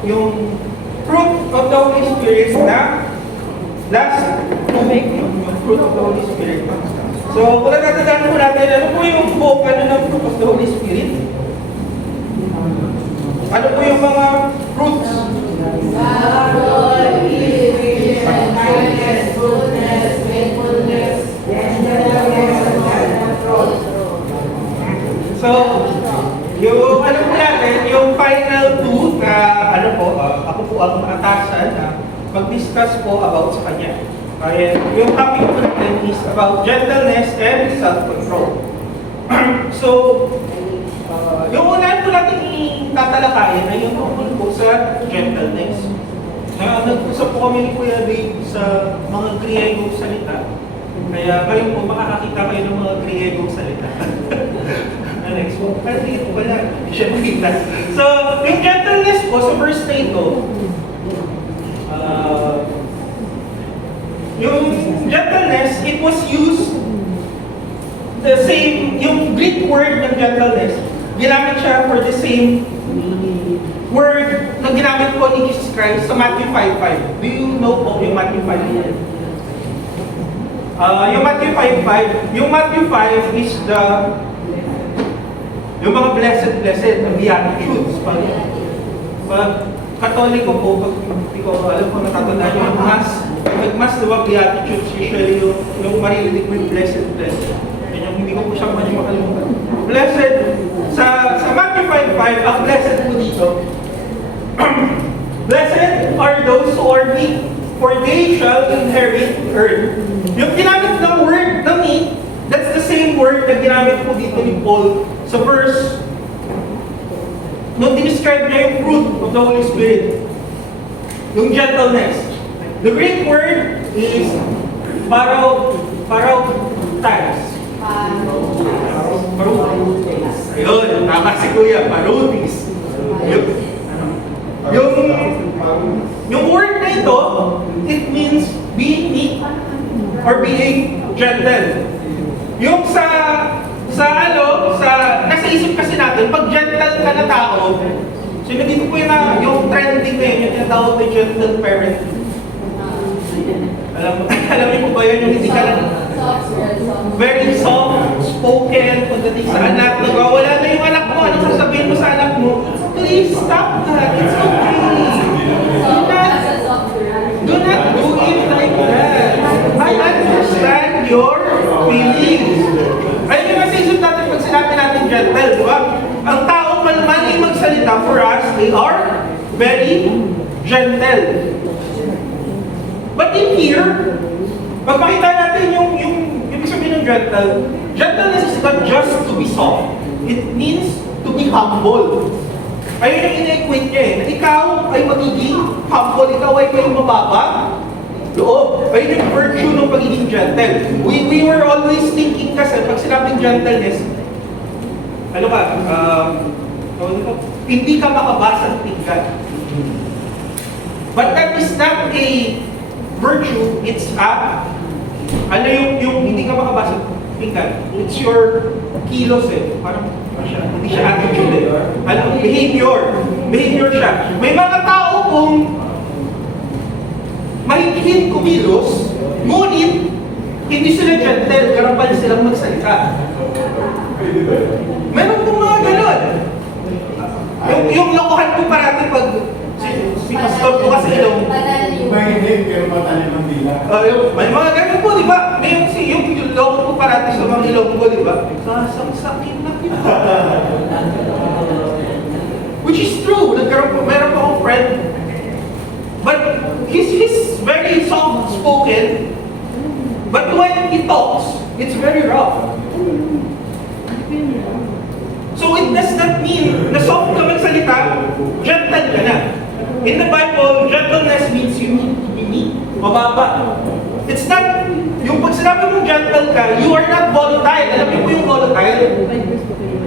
yung fruit of the Holy Spirit na last week, yung fruit of the Holy Spirit. So, kung natatandaan po natin, ano po yung vocal ng fruit of the Holy Spirit? Ano po yung mga fruits? So, yung ano po natin, yung final two na ano po, ako po ang atasan na mag-discuss po about sa kanya. Kaya yung topic po natin is about gentleness and self-control. So, yung unahan po natin tatalakayin ay yung tungkol po sa gentleness. Nag-usap po kami ni Kuya Dave sa mga Griegong salita. Kaya kayo po makakakita kayo ng mga Griegong salita. Next po, pero dito pala, hindi siya makita. So, yung gentleness po sa verse 8 ko, yung gentleness, it was used the same, yung Greek word ng gentleness, ginamit siya for the same word na ginamit po ni Jesus Christ sa Matthew 5:5. Do you know po yung Matthew 5:5? Yung Matthew 5:5, yung Matthew 5 is yung mga blessed, ang beatitudes. Pag Katoliko po, pag hindi ko alam kung natatandaan yung Mass, pag-Mass, diba, beatitudes, usually yung maririnig mo yung blessed. Yan yung hindi ko po siya makalimutan. Blessed, sa Matthew 5:5, ang blessed po dito, blessed are those who are meek, for they shall inherit earth. Yung ginamit ng word na meek, that's the same word na ginamit po dito ni Paul sa verse nung dinescribe niya yung fruit of the Holy Spirit. Yung gentleness. The Greek word is paroutis. Ayun, tama si Kuya, paroutis. Yung word na ito, it means being meek or being gentle. Yung nasa isip kasi natin, pag gentle ka na tao, sino dito po yung trending ngayon, yung tinatawag na gentle parenting. Alam niyo po ba yan, yung hindi ka lang very soft spoken pagdating sa anak, nagwawala na yung anak mo, anong sasabihin mo sa anak mo? Please stop that, it's okay. Do not do it like that. I understand your feelings. Ayun yung nasa isip natin pag sinabi natin gentle, di ba? Ang tao man ay magsalita for us, they are very gentle. But in here, pag makita natin yung ibig sabihin ng gentle, gentleness is not just to be soft. It means to be humble. Ayun yung ina-equate niya eh. Na ikaw ay magiging humble, ikaw ay kayong mababa. Loob. Ayun yung virtue ng pagiging gentle. We were always thinking kasi, pag sinabing gentleness, ano ka, hindi ka makabasang pinggan. But that is not a virtue, it's ano yung hindi ka makabasang pinggan? It's your kilos eh. Parang, hindi siya attitude eh. Ano, behavior siya. May mga tao kung mahigpit kumilos, ngunit hindi sila gentle, karapal silang magsalita. Meron pong mga ganon. Yung lokohan ko parati pag si pastor ko kasi ilong. Mahinig, pero matalim ang dila. May mga ganon po, di ba? May yung loko ko parati sa mga ilong ko, di ba? Sasaksakin na kita. Which is true. Meron pa akong friend. But he's very soft-spoken. But when he talks, it's very rough. So it does not mean na soft ka magsalita, gentle ka na. In the Bible, gentleness means you need to be meek, mababa. It's not, yung pag sinabi mong gentle ka, you are not volatile. Alam niyo po yung volatile?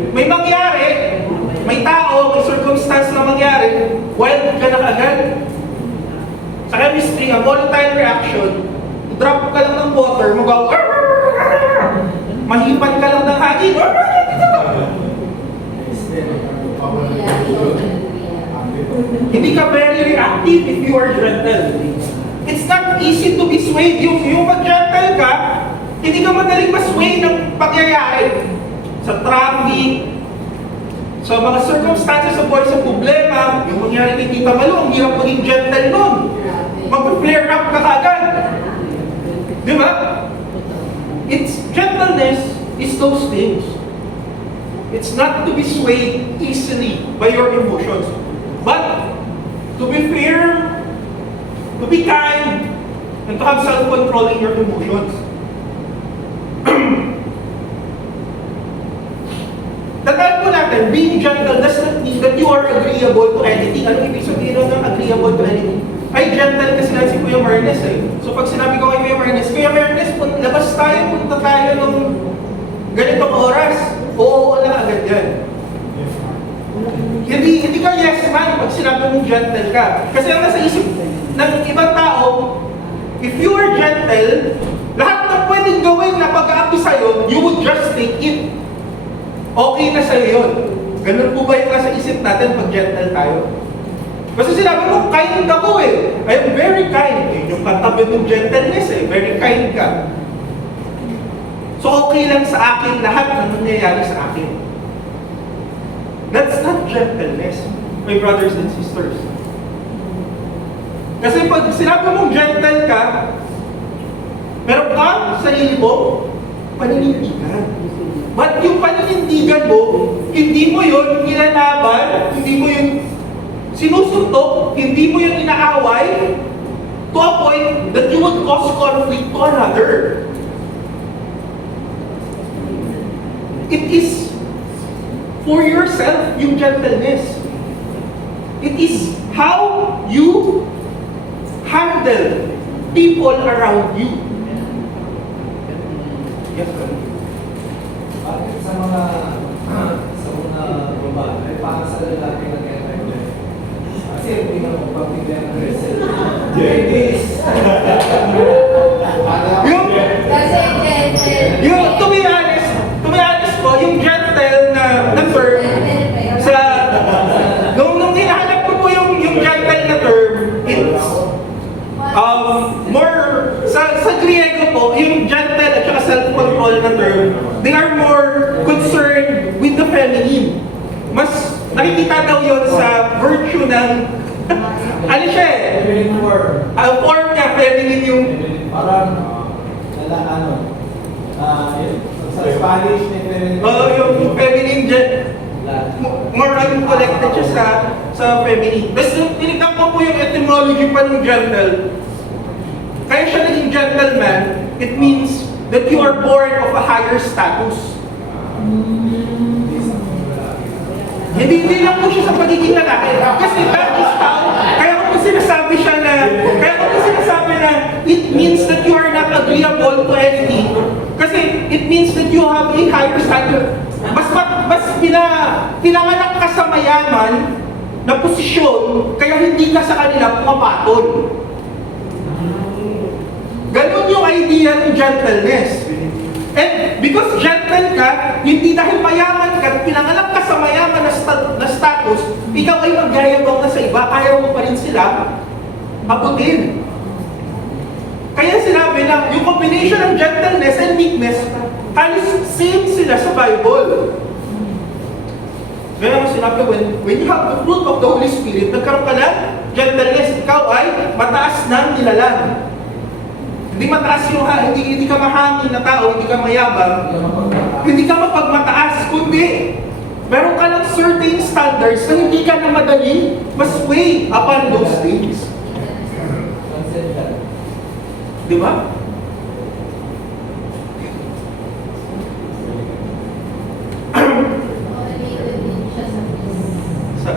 May mangyari, may tao, may circumstance na mangyari, wild ka na agad. Sa chemistry, a volatile reaction, drop ka lang ng water, mahipan ka lang ng hangin. Hindi ka very reactive if you are gentle. It's not easy to be swayed. Yung mag-gentle ka, hindi ka madaling masway ng pangyayari. Sa traffic, sa mga circumstances sa buhay, sa problema, yung mangyari kay Tita Malu, ang hirap maging gentle nun. Mag-flare up ka kaagad. Di ba? Gentleness is those things. It's not to be swayed easily by your emotions, but to be fair, to be kind, and to have self-control in your emotions. Tandaan po natin, being gentle does not mean that you are agreeable to anything. Ano ibig sabihin ng agreeable to anything? Ay, gentle kasi lang si Kuya Mernes eh. So pag sinabi ko kay Kuya Mernes, labas tayo, punta tayo nung ganitong oras. Oo, wala agad yan. Hindi ka yes man pag sinabi mong gentle ka. Kasi ang nasa isip ng ibang tao, if you are gentle, lahat ng pwedeng gawin na pag-aapi sa'yo, you would just take it. Okay na sa'yo yun. Ganun po ba yung nasa isip natin pag gentle tayo? Kasi sinabi mo, kind ako eh. I am very kind. Eh, yung katabi ng gentleness eh, very kind ka. So okay lang sa akin lahat ng nangyayari sa akin. That's not gentleness, my brothers and sisters. Kasi pag sinabi mong gentle ka, meron kang sarili mo, paninindigan. But yung paninindigan mo, hindi mo yun inalaban, hindi mo yun sinusuntok, hindi mo yun inaaway, to a point that you would cause conflict to another. It is for yourself, yung gentleness. It is how you handle people around you. Yes, sir. Bakit sa mga babae, parang sa lalaki na ganyan? Kasi hindi na magpapigyan ng result. Ladies! To be honest po, yung gentle na term, nung hinahanap ko po yung gentle na term, it's more, sa Griego po, yung gentle at saka self-control na term, they are more concerned with the feminine. Mas nakikita daw yun sa virtue ng, ano siya eh? Feminine word. Form niya, feminine yung, Parang, sa Spanish, may feminine. yung feminine more collected siya sa feminine. Tapos nung tinignan ko po yung etymology pa ng gentle, kaya siya naging gentleman, it means that you are born of a higher status. Hindi lang po siya sa pagiging lalaki. Kasi that is how, kaya ko po sinasabi na it means that you are not agreeable to anything. Kasi it means that you have a higher status. Mas pinanganak ka sa mayaman na posisyon, kaya hindi ka sa kanila pumapatol. Ganun yung idea ng gentleness. And because gentle ka, hindi dahil mayaman ka, pinanganak ka sa mayaman na status, ikaw ay magyayabang na sa iba, ayaw mo pa rin sila abutin. Kaya sinabi na, yung combination ng gentleness and meekness, halos same sila sa Bible. Kaya ang sinabi, when you have the fruit of the Holy Spirit, nagkaroon ka ng gentleness, ikaw ay mataas ng nilalang. Hindi mataas yung hindi ka mahangin na tao, hindi ka mayabang, hindi ka mapagmataas, kundi meron ka ng certain standards na hindi ka na madali mas-weigh upon those things. Di ba?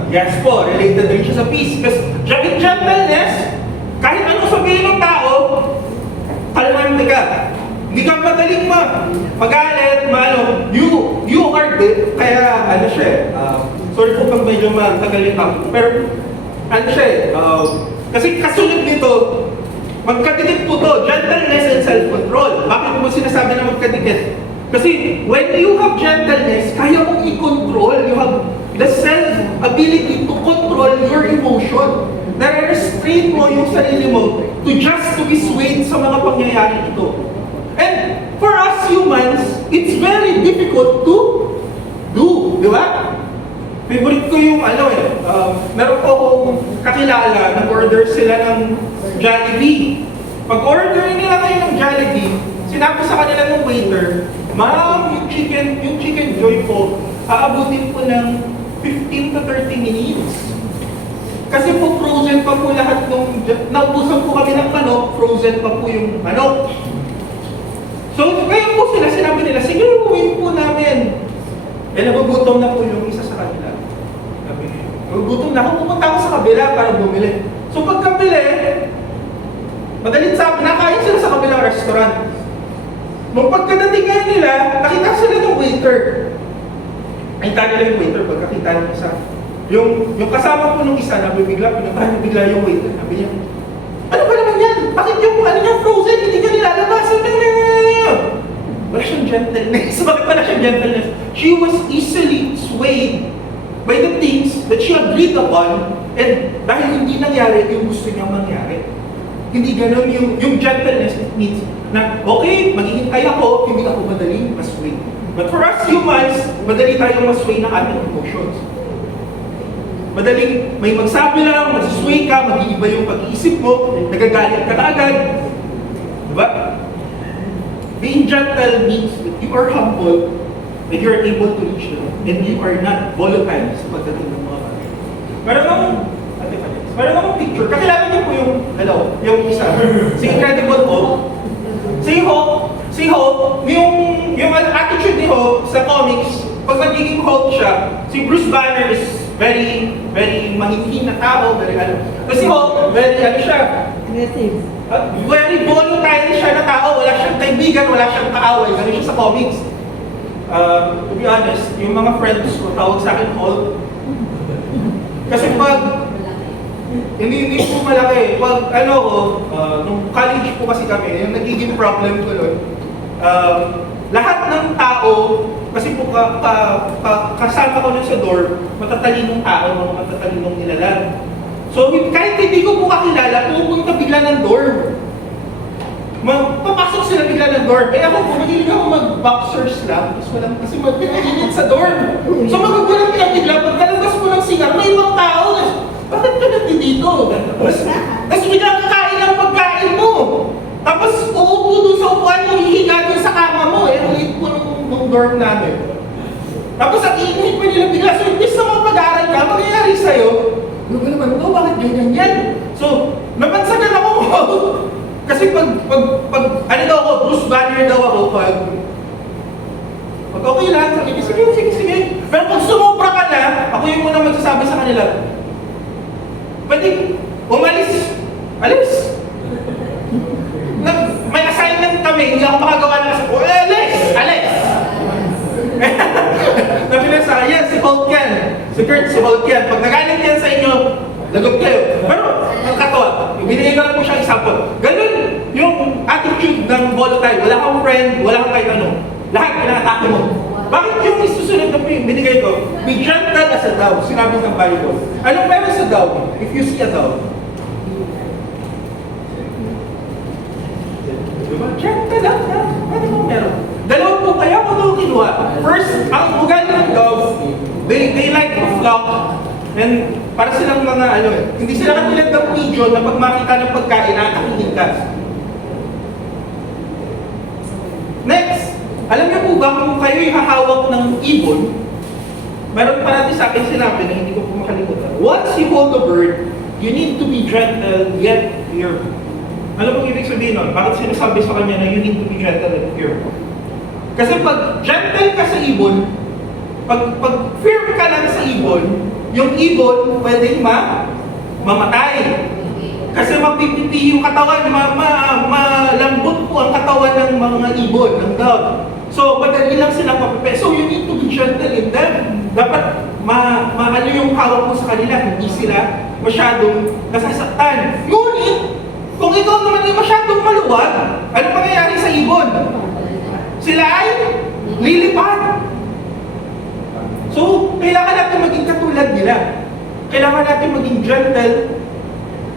Yes po, related rin siya sa peace. Kasi in gentleness, kahit anong sabihin ng tao, kalmante ka. Hindi ka madaling magalit, you are dead. Kaya ano siya sorry po pag medyo matagal yung pero ano siya kasi kasunod nito, magkadikit po to, gentleness and self-control. Bakit mo sinasabi na magkadikit? Kasi when you have gentleness, kaya mong i-control, you have the self-ability to control control your emotion. Nare-restrain mo yung sarili mo to be swayed sa mga pangyayari ito. And for us humans, it's very difficult to do, di ba? Favorite ko yung meron po akong kakilala, nag-order sila ng Jollibee. Pag-order nila kayo ng Jollibee, sinabi sa kanila ng waiter, "Ma'am, yung chicken joy po, aabutin po ng 15 to 30 minutes." Kasi po frozen pa po lahat nung, naubusan po kami ng manok, frozen pa po yung manok. So, ngayon po sinabi nila, "Sige, uwiin po namin." Nagugutom na po yung isa sa kanila. Sabi niya, nagugutom na ako, pumunta ako sa kabila para bumili. So, pagkabili, madalit sabi, nakain sila sa kabilang restaurant. Nung pagkadating ngayon nila, nakita sila ng waiter. Ay, tayo lang yung waiter, pagkakita ng isa. Yung kasama po nung isa, pinuntahan bigla yung waiter. Sabi niya, "Ano ba naman yan? Bakit yung frozen, hindi ka nilalabas?" Wala siyang gentleness. Bakit wala siyang gentleness? She was easily swayed by the things that she agreed upon, and dahil hindi nangyari yung gusto niyang mangyari. Hindi ganun yung gentleness. It means na, okay, maghihintay ako, hindi ako madaling masway. But for us humans, madali tayong masway ng ating emotions. Madaling may magsabi lang, masisway ka, mag-iiba yung pag-iisip mo, nagagalit ka na agad. Diba? Being gentle means that you are humble, that you are able to reach them, and you are not volatile sa pagdating ng mga bagay. Meron akong picture. Kakilala niyo po yung isa. Si Incredible Hulk. Si Hulk, yung attitude ni Hulk sa comics, pag nagiging Hulk siya, si Bruce Banner is very mahinhin na tao, kasi Hulk, very siya. Aggressive. Very volatile siya na tao, wala siyang kaibigan, wala siyang kaaway, ganun siya sa comics. To be honest, yung mga friends ko tawag sa akin Hulk. Kasi pag hindi po malaki. Pag nung college po kasi kami, yung nagiging problem ko nun, lahat ng tao, kasi po kasama ko nun sa dorm, matatalinong tao, mga matatalinong nilalang. So kahit hindi ko po kakilala, pupunta bigla ng dorm. Papasok sila bigla ng dorm. Ako po, magiling ako mag-boxers lang, kasi mag-pinagigit sa dorm. So magugulang bigla, pagkalabas mo ng singar, may ibang tao, bakit ka nandito? Tapos biglang kakain ang pagkain mo. Tapos uupo doon sa upuan mo, hihiga doon sa kama mo. Ang liit po nung dorm namin. Tapos ang iinit pa nila bigla. So imbis na mapag-aaral ka, mangyayari sa'yo, "Ano naman ito? Bakit ganyan yan?" So, napansagan ako. Kasi pag daw ako, Bruce Banner daw ako, pag okay lang, sabi, sige. Pero pag sumobra ka na, ako yung muna magsasabi sa kanila, "Pwede, umalis. Alis. May assignment kami, hindi ako makagawa ng assignment. Alis! Sabi na sa akin, "Yes, si Hulk yan. Si Kurt, si Hulk yan. Pag nagalit yan sa inyo, lagot kayo." Pero, ang katawa, binigay ko lang po siyang example. Ganun yung attitude ng volatile. Wala kang friend, wala kang kahit ano. Lahat pinatake mo. Bakit yung isusunod na binigay ko? Be gentle as a dove, sinabi ng Bible. Anong meron sa dove? If you see a dove, diba? Gentle lang. Ano bang meron? Dalawa po kaya ko daw kinuha. First, ang ugali ng dove, they like to flock. And para silang mga hindi sila katulad ng pigeon na pag makita ng pagkain, nakakingin ka. Next, alam niyo po ba kung kayo'y hahawak ng ibon, meron pa natin sa akin sinabi na hindi ko po makalimutan. Once you hold a bird, you need to be gentle yet firm. Ano pong ibig sabihin nun? Bakit sinasabi sa kanya na you need to be gentle and firm? Kasi pag gentle ka sa ibon, pag firm ka lang sa ibon, yung ibon pwedeng mamatay. Kasi mapipipi yung katawan, malambot po ang katawan ng mga ibon, ng dove. So, madali lang silang mapipi. So, you need to be gentle in them. Dapat maano yung hawak mo sa kanila, hindi sila masyadong nasasaktan. Ngunit, kung ikaw naman ay masyadong maluwag, ano mangyayari sa ibon? Sila ay lilipad. So, kailangan natin maging katulad nila. kailangan natin maging gentle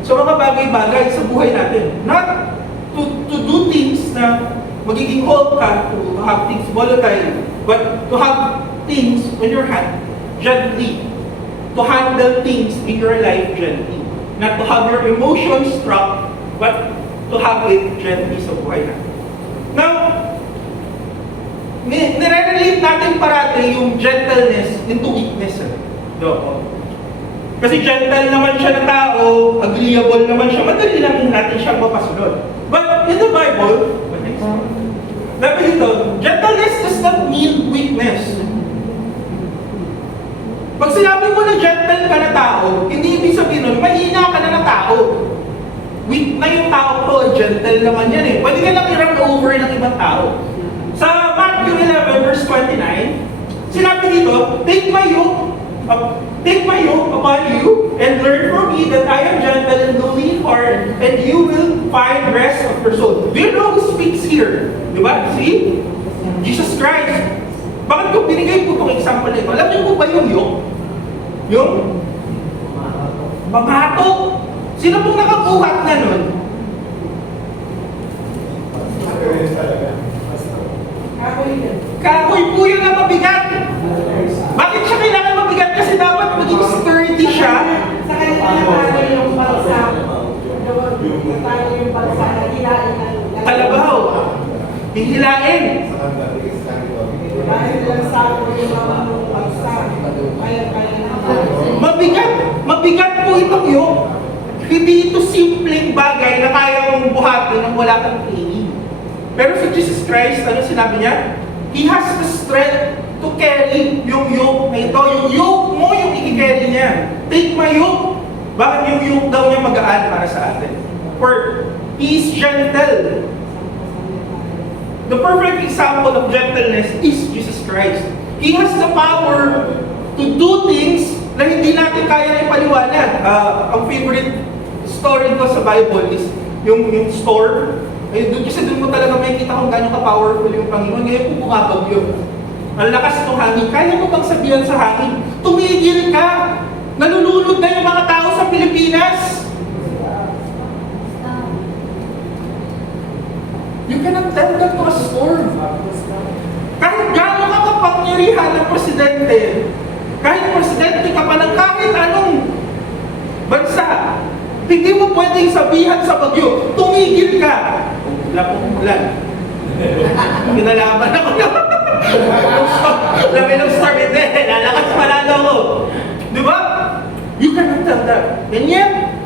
sa mga bagay-bagay sa buhay natin. Not to do things na magiging hold ka, to have things volatile, but to have things on your hand gently. To handle things in your life gently. Not to have your emotions struck, but to have it gently sa buhay natin. Now, nire-relate natin parati yung gentleness into weakness. Kasi gentle naman siya na tao, agreeable naman siya, madali lang natin siyang mapasunod. But in the Bible, sabi dito, gentleness does not mean weakness. Pag sinabi mo na gentle ka na tao, hindi ibig sabihin nun, mahina ka na tao. Weak na yung tao ko, gentle naman yan eh. Pwede ka lang i-run over ng ibang tao. Sa Matthew 11 verse 29, sinabi dito, Take my yoke upon you and learn from me that I am gentle and lowly in heart, and you will find rest of your soul. Do you know who speaks here? Diba? See? Jesus Christ. Bakit ko binigay po itong example na ito? Alam niyo po ba yung yoke? Yung? Pamato. Sino pong nakabuhat na nun? Kahoy po yun na mabigat. Bakit siya kailangan mabigat? Kasi dapat maging sturdy siya. Sa kanila tayo yung balsa. Tayo yung balsa na hilain ng Kalabaw. Hihilain. dahil lang sa akin yung mga balsa. Kaya na. Mabigat po itong yoke. Hindi ito simpleng bagay na kaya mong buhatin nang wala kang training. Pero si Jesus Christ, ano sinabi niya? He has the strength to carry yung yoke na ito. Yung yoke mo yung i-carry niya. Take my yoke. Bakit yung yoke daw niya magaan para sa atin? For He is gentle. The perfect example of gentleness is Jesus Christ. He has the power to do things na hindi natin kaya ipaliwanag. Ang favorite story ko sa Bible is yung storm. Kasi doon mo talaga makikita kung gano'n ka-powerful yung Panginoon. Ngayon po bumabagyo. Ang lakas ng hangin. Kaya mo bang sabihan sa hangin, tumigil ka! Nalulunod na yung mga tao sa Pilipinas! You cannot tell that to a storm. Kahit gano'n ka kapangyarihan ng presidente, kahit presidente ka pa ng kahit anong bansa, hindi mo pwedeng sabihan sa bagyo, tumigil ka. Wala pong ulan. Kinalaban ako na. Labi ng storm, hindi. Lalakas palalo ko. Di ba? You cannot tell that. And yet,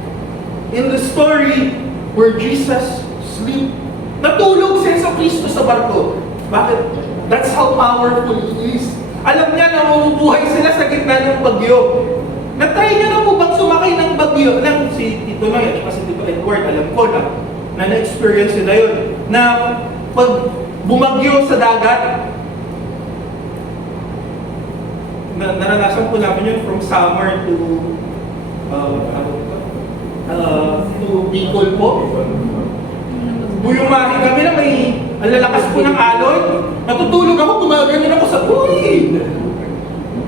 in the story where Jesus sleep, natulog si Yesu Cristo sa barko. Bakit? That's how powerful He is. Alam niya na mabubuhay sila sa gitna ng bagyo. Na-try niyo na po bang sumakay ng bagyo? Lang si Tito Noy at si Tito Edward, alam ko na na-experience nila yun. Na pag bumagyo sa dagat, naranasan po namin yun from summer to Bicol po. Buyumahin kami na may ang lalakas po ng alon. Natutulog ako, gumagano ako sa uy!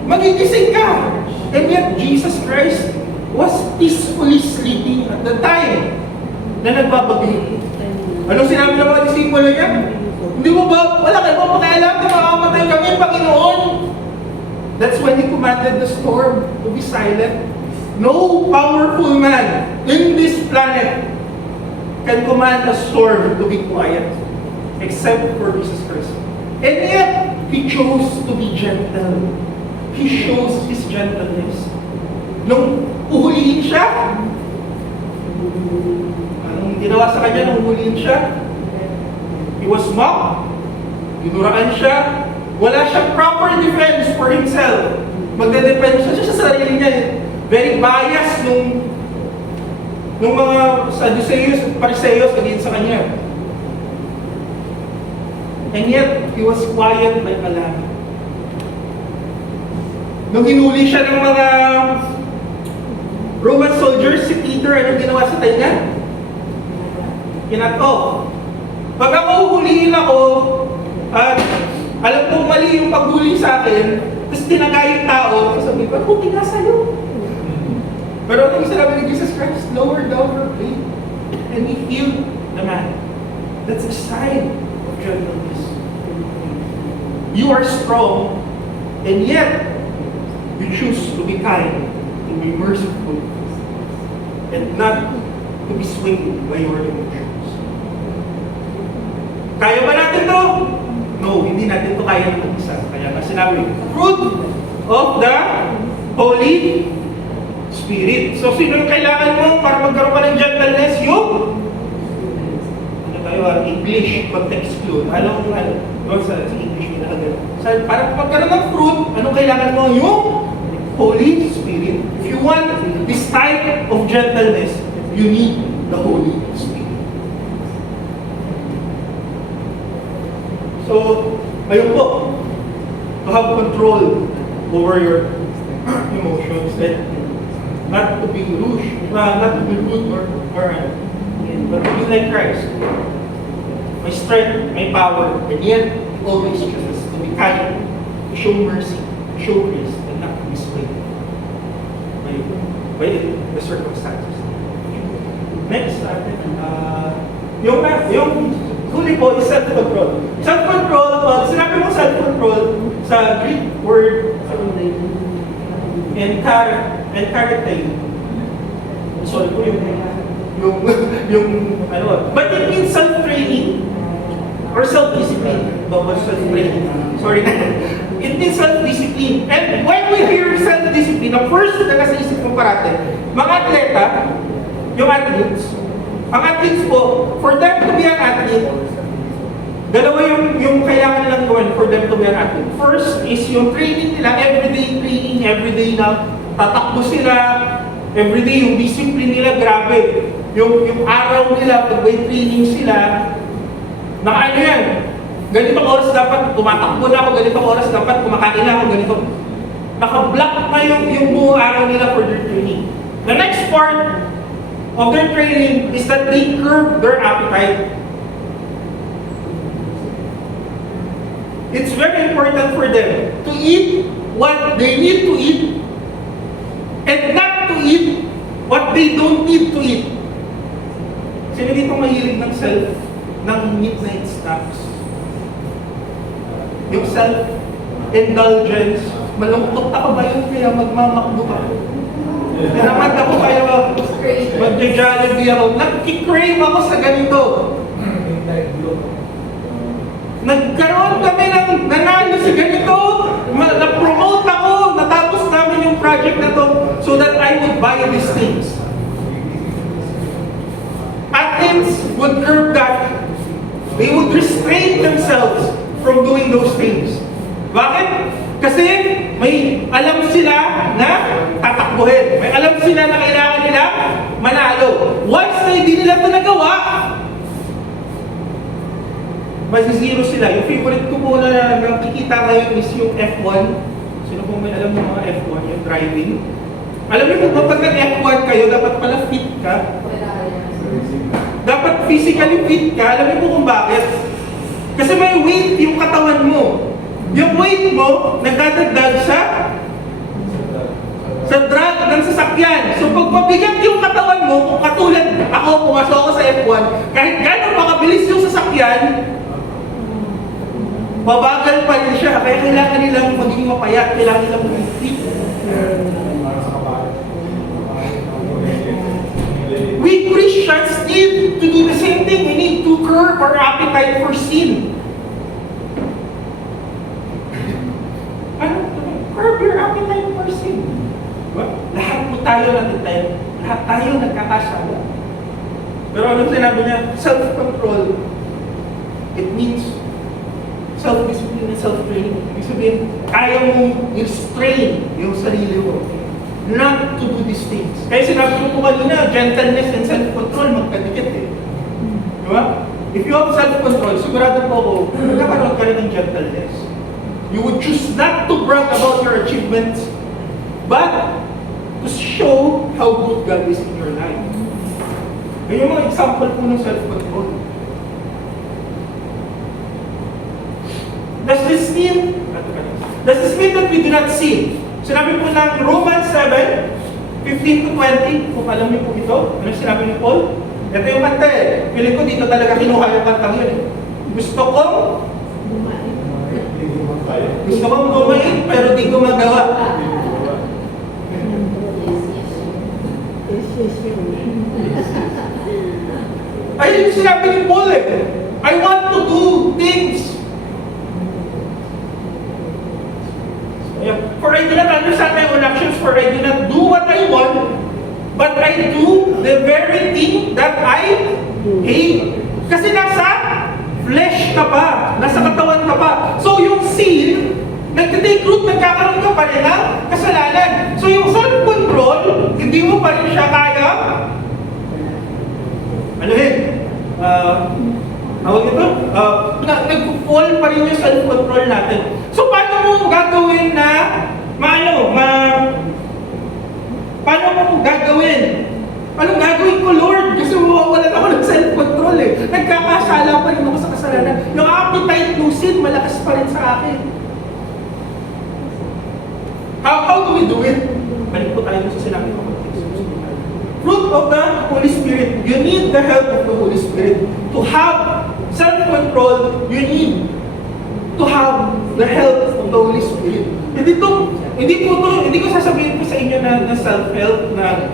Magigising ka! And yet, Jesus Christ was peacefully sleeping at the time na nagbabagyo. Anong sinabi ng mga disipulo niya? Hindi mo ba, wala kayo ba pakialam na makamatay kami, Panginoon? That's when He commanded the storm to be silent. No powerful man in this planet can command a storm to be quiet except for Jesus Christ. And yet, He chose to be gentle. He shows His gentleness. Nung uhulihin siya, anong ginawa sa kanya nung uhulihin siya? He was mocked. Ginuraan siya. Wala siyang proper defense for himself. Magde-defend siya sa sarili niya. Very biased nung mga Sadduceus at Phariseos against sa kanya. And yet, he was quiet like a lamb. Nung hinuli siya ng mga Roman soldiers, si Peter, anong ginawa sa tainga? Kinatok. Pag ako huhulihin ako, at alam kong mali yung paghuli sa akin, tapos tinagay yung tao, sasabihin ko, ako tiga sa'yo. Pero ano yung sinabi ni Jesus Christ? Lower down your faith and He healed the man. That's a sign of gentleness. You are strong, and yet you choose to be kind, to be merciful, and not to be swayed by your emotions. Kaya ba natin to? No, hindi natin to kaya ng isa. Kaya nga sinabi, fruit of the Holy Spirit. So, sino yung kailangan mo para magkaroon ka ng gentleness? Yung ano tayo, English, context clue. Anong sa English, para magkaroon ng fruit, anong kailangan mo? Yung Holy Spirit. If you want this type of gentleness, you need the Holy Spirit. So, ayun po, to have control over your emotions and not to be rude, not to be rude or but to be like Christ. May strength, may power, and yet He always chooses to be kind, to show mercy, to show grace, and not to be swayed by the circumstances. Next, yung huli po is self-control. Self-control, sinabi mo self-control sa Greek word enkarete. Sorry po yung ano, but it means self-training or self-discipline. Bawal self-training. Sorry. It means self-discipline. And when we hear self-discipline, the first na nasa isip mo parate, mga atleta, yung athletes, ang athletes po, for them to be an athlete, dalawa yung kailangan nilang gawin for them to be an athlete. First is yung training nila, everyday training, everyday na tatakbo sila, everyday yung discipline nila, grabe. Yung araw nila, pag may training sila, na ano yan, ganitong oras dapat tumatakbo na ako, ganitong oras dapat kumakain na ako, ganito. Naka-block na yung buong araw nila for their training. The next part of their training is that they curb their appetite. It's very important for them to eat what they need to eat and not to eat what they don't need to eat. Sino dito mahilig ng midnight snacks? Yung self-indulgence, malungkot ako ba yun kaya magmamakdo ka? Naman ako kaya mag-jollibee ako. Nag-crave ako sa ganito. Nagkaroon kami ng nanalo sa ganito. Na-promote ako. Natapos namin yung project na to so that I would buy these things. Athletes would curb that. They would restrain themselves from doing those things. Bakit? Kasi may alam sila na tatakbuhin. May alam sila na kailangan nila manalo. Once na hindi nila ito nagawa, masisiro sila. Yung favorite ko po na nakikita ngayon is yung F1. Sino po may alam ng mga F1, yung driving? Alam niyo po, pag nag-F1 kayo, dapat pala fit ka. Dapat physically fit ka. Alam niyo po kung bakit? Kasi may weight yung katawan mo. Yung weight mo, nagdadagdag sa drag ng sasakyan. So pag mabigat yung katawan mo, kung katulad ako, pumasok ako sa F1, kahit gano'n makabilis yung sasakyan, mabagal pa rin siya. Kaya kailangan nilang maging mapayat, kailangan nilang maging fit. We Christians need to do the same thing. We need to curb our appetite for sin. Curb your appetite for sin. Lahat po tayo natitay. Lahat tayo nagkakasala. Pero anong sinabi niya? Self-control. It means self-discipline and self-training. Ibig sabihin, kaya mong restrain yung sarili mo not to do these things. Kaya sinabi ko po kanina, gentleness and self-control magkadikit eh. Di ba? If you have self-control, sigurado po ako, magkakaroon ka rin ng gentleness. You would choose not to brag about your achievements, but to show how good God is in your life. Ngayon yung mga example po ng self-control. Does this mean that we do not sin? Sinabi po ng Romans 7, 15 to 20, kung alam niyo po ito, ano sinabi ni Paul? Ito yung kanta eh. Feeling ko dito talaga kinuha yung kantang yun eh. Gusto kong gumain, pero di ko magawa. Ayun yung sinabi ni Paul eh. I want to do things. For I do not understand my own actions, for I do not do what I want, but I do the very thing that I hate. Kasi nasa flesh ka pa, nasa katawan ka pa. So yung sin, nagtitake root, nagkakaroon ka pa rin ng kasalanan. So yung self-control, hindi mo pa rin siya kaya, tawag ito, nag-fall pa rin yung self-control natin. So paano mo gagawin na, paano mo gagawin? Anong gagawin ko, Lord? Kasi mawawalan ako ng self-control eh. Nagkakasala pa rin ako sa kasalanan. Yung appetite ng sin, malakas pa rin sa akin. How do we do it? Balik po tayo sa sinabi ko. Fruit of the Holy Spirit. You need the help of the Holy Spirit. To have self-control, you need to have the help of the Holy Spirit. Hindi ko sasabihin ko sa inyo na self-help na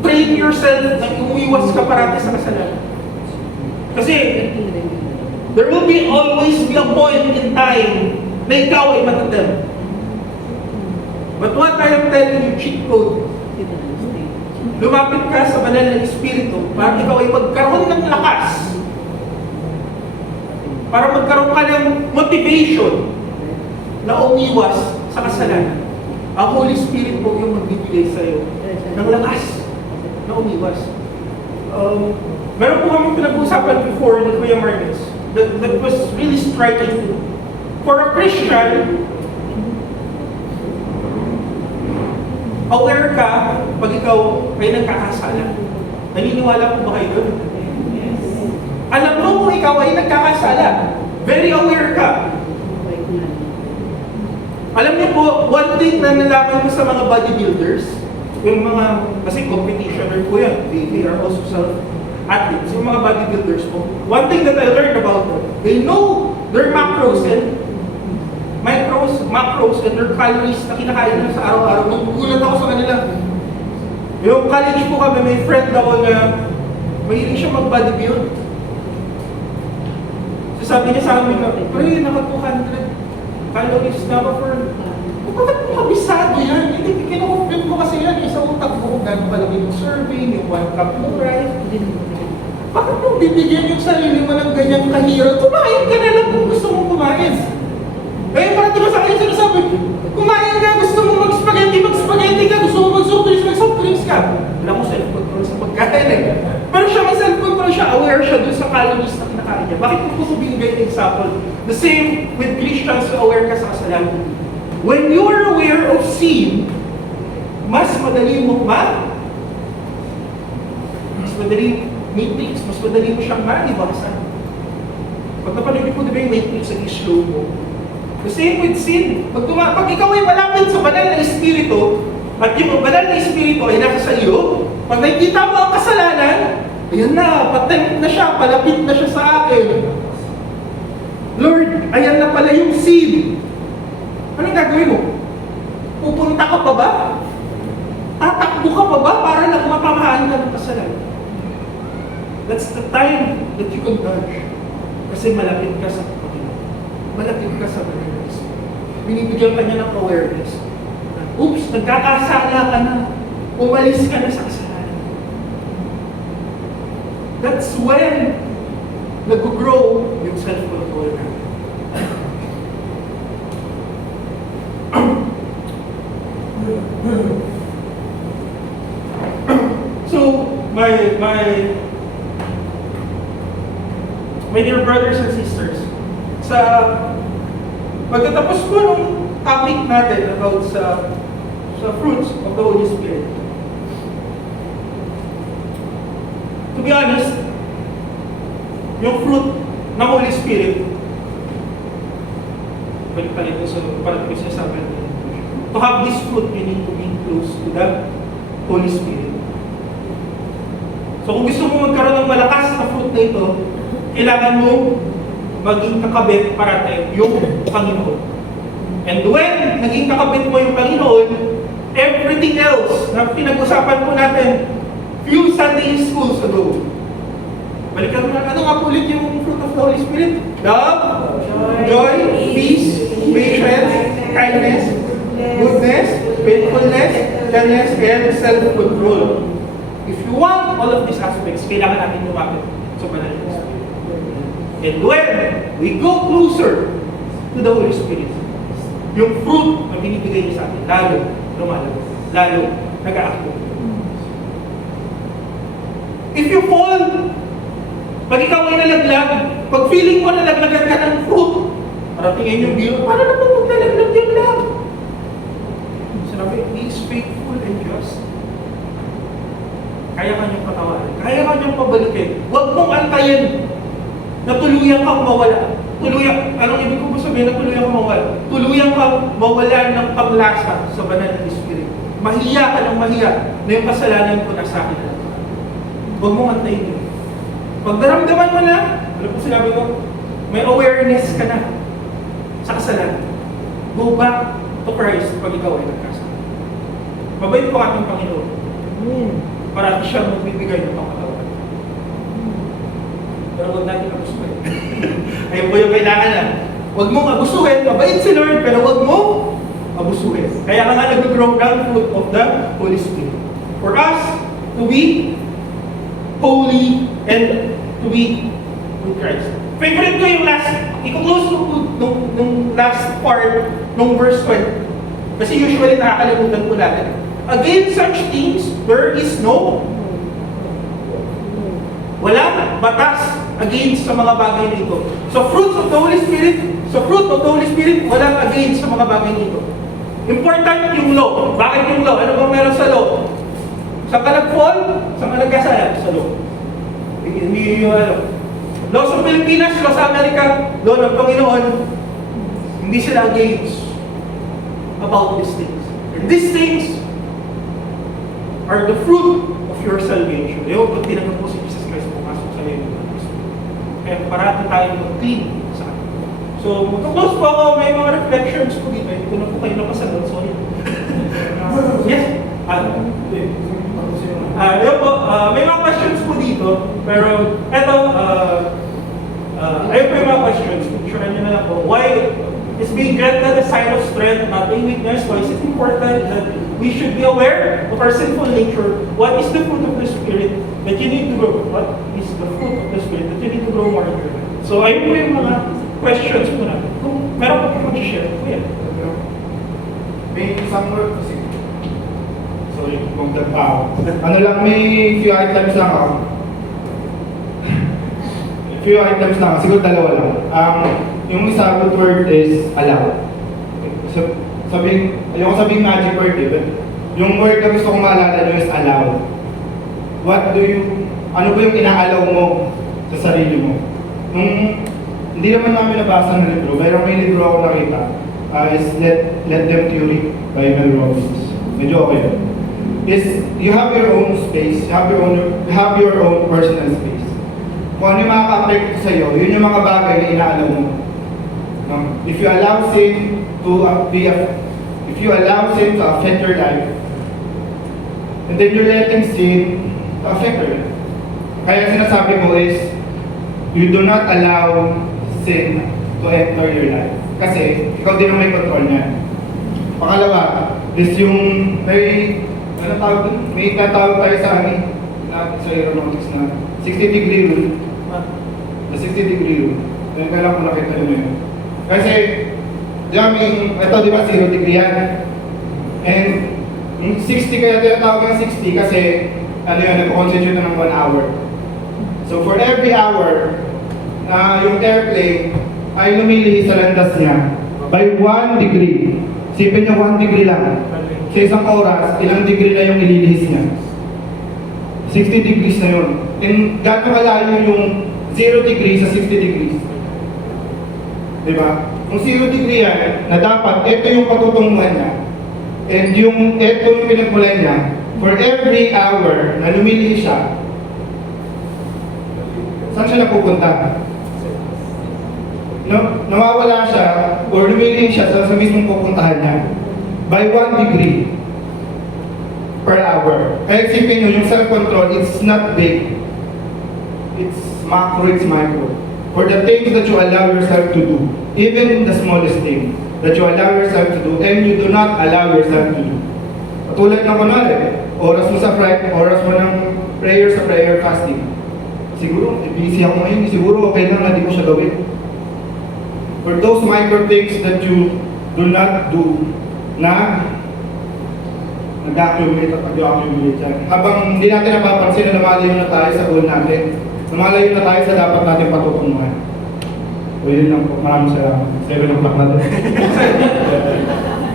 train yourself na umiwas ka parati sa kasalanan. Kasi there will always be a point in time na ikaw ay matatem. But what I am telling you, cheat code, lumapit ka sa banal na Espiritu para ikaw ay magkaroon ng lakas, para magkaroon ka ng motivation na umiwas sa kasalanan. Ang Holy Spirit po yung magbibigay sa iyo ng lakas na umiwas. Meron po kami pinag-usapan before ni Kuya Marcus that was really striking. For a Christian, aware ka pag ikaw ay nagkakasala. Naniniwala po ba kayo doon? Alam mo kung ikaw ay nagkakasala. Very aware ka. Alam niyo po, one thing na nalaman ko sa mga bodybuilders, yung mga, kasi competitioner po yan, they are also self-athletes, yung mga bodybuilders po. One thing that I learned about them, they know their macros and their calories na kinakain nila sa araw-araw. Nagugulat ako sa kanila. Yung college po kami, may friend ako na mahilig siya mag-bodybuild. So sabi niya sa amin, pre, naka 200 calories na ba for... Bakit mo kabisado yan? Hindi, kinukumpin ko kasi yan. Sa utak ko kung gano'n palagi yung serving, yung 1 cup ng rice. Bakit mo bibigyan yung sarili mo ng ganyang kahirap? Kumain ka na lang kung gusto mong kumain. Eh, parang diba sa akin sinasabi, kumain ka, gusto mo mag-spaghetti ka, gusto mo mag-soft drinks ka. Wala mo self-control sa pagkain eh. Pero siya may self-control siya, aware siya dun sa calories na kinakain niya. Bakit ko po binigay ng example? The same with Christians, aware ka sa kasalanan. When you are aware of sin, mas madali mo matrix, mas madali mo siyang maiwasan. Pag napanood ko diba yung matrix sa slow mo, the same with sin. Pag ikaw ay malapit sa banal na Espiritu, at yung banal na Espiritu ay nasa sa iyo, pag nakikita mo ang kasalanan, ayan na, patempt na siya, palapit na siya sa akin. Lord, ayan na pala yung sin. Anong gagawin mo? Pupunta ka pa ba? Tatakbo ka pa ba para lang mapamahaan ka ng kasalanan? That's the time that you can dodge. Kasi malapit ka sa Panginoon. Malapit ka sa awareness. Binibigyan ka niya ng awareness. Oops, nagkakasala ka na. Umalis ka na sa kasalanan. That's when nag-grow yung self-control natin. So, my dear brothers and sisters, sa pagkatapos po nung topic natin about sa fruits of the Holy Spirit, to be honest, yung fruit ng Holy Spirit, balik-balik ko sa parang ko sinasabi natin, to have this fruit, you need to be close to the Holy Spirit. So kung gusto mo magkaroon ng malakas na fruit na ito, kailangan mo maging kakabit parate yung Panginoon. And when naging kakabit mo yung Panginoon, everything else na pinag-usapan po natin few Sunday schools ago, balikan mo na, ano nga po ulit yung fruit of the Holy Spirit? Love, joy, peace, patience, kindness, goodness, faithfulness, gentleness, and self-control. If you want all of these aspects, kailangan natin lumapit sa banal na Spirit. And when we go closer to the Holy Spirit, yung fruit na binibigay niya sa atin, lalo lumalabas, lalo nag-aakto. If you fall, pag ikaw ay nalaglag, pag feeling mo nalaglagan ka ng fruit, paratingin yung bill, paano na pag maglalaglag yan lang? Sinabi, He is faithful and just. Kaya ka niyang patawarin, kaya ka niyang pabalikin. Huwag mong antayin na tuluyan kang mawala. Tuluyan, anong ibig ko sabihin na tuluyan kang mawala? Tuluyan kang mawalan ng paglasa sa banal na Spirit. Mahiya ka ng mahiya na yung kasalanan ko na sa akin na. Huwag mong antayin yun. Pag naramdaman mo na, ano po sinabi ko, may awareness ka na sa kasalanan. Go back to Christ pag ikaw ay nagkasala. Mabait po ating Panginoon. Para siya magbibigay ng pangkatawan. Pero huwag natin abusuhin. Ayun po yung kailangan na. Huwag mong abusuhin. Mabait si Lord, pero huwag mong abusuhin. Kaya ka nga nag-grow ng fruit of the Holy Spirit. For us to be holy and to be with Christ. Favorite ko yung last, i-close ko po nung last part, nung verse 20. Kasi usually nakakalimutan po natin. Against such things, there is no walang batas against sa mga bagay nito. So fruits of the Holy Spirit, walang against sa mga bagay nito. Important yung law. Bakit yung law? Ano bang meron sa law? Saan ka nag-fall? Saan ka nagkasala? Sa law. Hindi yung ano. Law sa Pilipinas, law sa Amerika, law ng Panginoon, hindi sila against about these things. And these things are the fruit of your salvation. Yung pag tinanong po si Jesus Christ, pumasok sa iyo ng Kristo. Kaya parati tayo mag-clean sa akin. So, mag-close po ako, may mga reflections po dito. Ito na po kayo napasagot, sorry. Yes? Ayun po, may mga questions po dito. Pero, eto, ayun po yung mga questions. Picturean nyo na lang po. Why is being granted a sign of strength, not a weakness? Why is it important that we should be aware of our sinful nature? What is the fruit of the Spirit that you need to grow? What is the fruit of the Spirit that you need to grow more in? So, ayun po yung mga questions po natin. Kung meron pa po mag-share, kuya. May isang word kasi. Sorry, kung tagpao. Ano lang, may few items lang ako. Few items lang, siguro dalawa lang. Yung isa good word is allow. So, ayoko sabing magic word eh, but yung word na gusto kong maalala nyo is allow. Ano ba yung inaalaw mo sa sarili mo? Hindi naman namin nabasa ng libro, pero may libro ako nakita, is Let Them Theory by Mel Robbins. Medyo okay. Is you have your own space, you have your own personal space. Kung ano yung makaka-affect sa'yo, yun yung mga bagay na inaalaw mo. If you allow sin to affect your life, and then you're letting sin to affect your life. Kaya sinasabi ko is, you do not allow sin to enter your life. Kasi, ikaw din ang may control niya. Pangalawa, is yung may tatawag tayo sa aeronautics na 60-degree rule. The 60-degree rule. Kailangan ko nakita nyo yun. Kasi, ito di ba 0 degree yan? And, yung 60 kaya tinatawag ng 60 kasi, nag-constitute na ng 1 hour. So, for every hour, yung airplane ay lumilihis sa landas niya by 1 degree. Sipin niyo 1 degree lang. Sa isang oras, ilang degree na yung ililihis niya? 60 degrees na yun. And gano'ng kalayo yung 0 degree sa 60 degrees? Diba? Kung 0 degree yan, na dapat, ito yung patutunguhan niya. And ito yung pinagmulan niya, for every hour na lumilihi siya, saan siya napupunta? No, nawawala siya or lumilihi siya sa mismong pupuntahan niya by 1 degree per hour. Kaya isipin nyo, yung self-control, it's not big. It's macro, it's micro. For the things that you allow yourself to do, even the smallest thing that you allow yourself to do and you do not allow yourself to do. Katulad ng kunwari, oras mo sa oras mo ng prayer sa prayer fasting. Siguro, busy ako ngayon, siguro okay lang na di mo siya gawin. For those micro things that you do not do, na nag-accumulate at nag-accumulate yan. Habang hindi natin napapansin na lumalayo na tayo sa goal natin, lumalayo na tayo sa dapat natin patutunguhan. O yun lang po, maraming salamat. 7 o'clock na doon.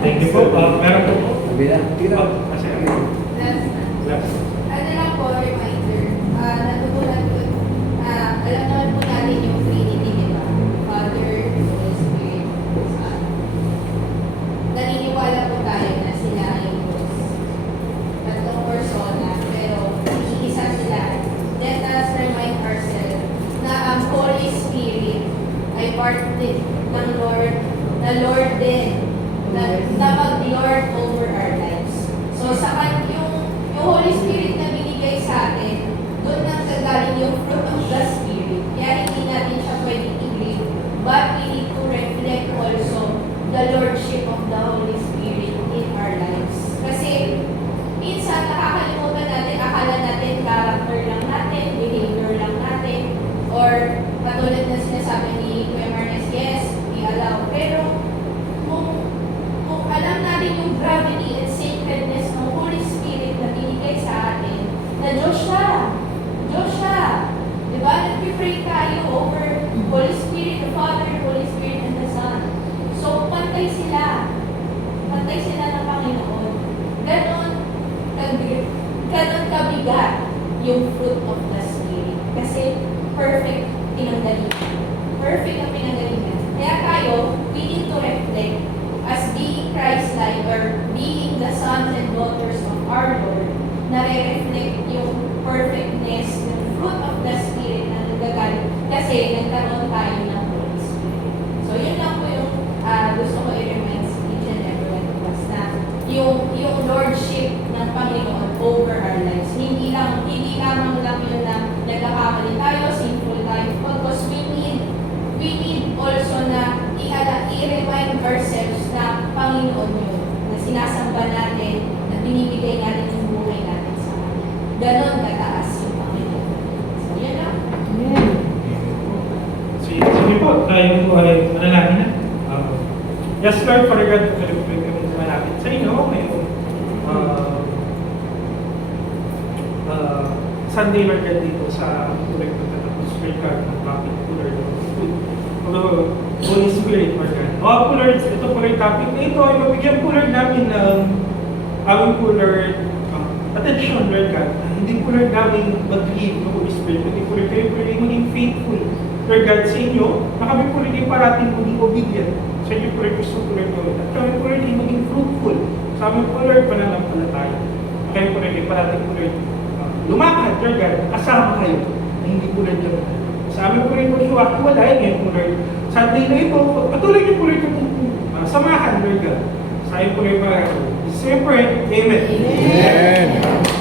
Thank you po. Meron po po. Kabila. Kasi Last, ano lang po, reminder, natutunan ko, alam naman po natin yung Trinity, di ba? Father, Holy Spirit, Son. Naniniwala po tayo na sila ay Diyos. Tatlong persona, pero iisa sila. Let us remind ourselves na ang Holy Spirit ay part din ng Lord, na Lord din, na mag-Lord over our lives. So sa yung Holy Spirit na binigay sa atin, doon nang gagaling yung fruit of the Spirit. Kaya hindi natin siya pwedeng i-grade, but we need to reflect also the Lordship of the Holy Spirit in our lives. Kasi minsan nakakalimutan natin, akala natin character lang natin, behavior lang natin, or katulad na sinasabi ni Kuya Marnes, yes, we allow. Pero kung alam natin yung gravity and sacredness ng Holy Spirit na binigay sa atin, na Diyos siya. Diyos siya. Diba? Nag-pray tayo over Holy Spirit, the Father, Holy Spirit, and the Son. So, pantay sila. Pantay sila ng Panginoon. Ganon kabigat yung fruit of the Spirit. Kasi perfect pinanggalingan. Perfect ang pinanggalingan. Kaya tayo, we need to reflect as being Christ-like or being the sons and daughters of our Lord, na re-reflect yung perfectness, yung fruit of the Spirit na nagagaling kasi nagkaroon tayo ng Holy Spirit. So yun lang po yung gusto ko i-remind each and every one of us na yung Lordship ng Panginoon over our lives. Hindi lamang lang yun na nagkakamali tayo, sinful tayo, because we need also na i-remind ourselves na Panginoon yun, na sinasamba natin, na binibigay natin yung buhay natin sa Kanya. Ganon kataas yung Panginoon. So, yun lang. Sige po, tayo po ay manalangin na. Yes, Lord, for God, kami malapit sa inyo. Ngayong Sunday, Lord God, dito sa Tulay ko tapos God, ng topic po, Lord, food. Holy Spirit, Lord God. Po, Lord, ito po yung topic na ito ay mabigyan po, Lord, namin ng aming po, Lord, attention, Lord God. Hindi po, Lord, namin mag-lead ng Holy Spirit. Hindi po, Lord, kayo po rin maging faithful, Lord God, sa inyo, na kami po rin parating maging obedient. Sa inyo po rin gusto po, Lord God. At kami po rin maging fruitful. Sa amin po, Lord, pananampalataya. Kami po rin parating po, Lord, lumakad, Lord God, kasama kayo. Na hindi po, Lord God. Sa amin po rin maghiwalay ngayon po, Lord. Sunday na ito, patuloy niyo po rin samahan, Lord God. Sa amin po rin mga Amen. Amen.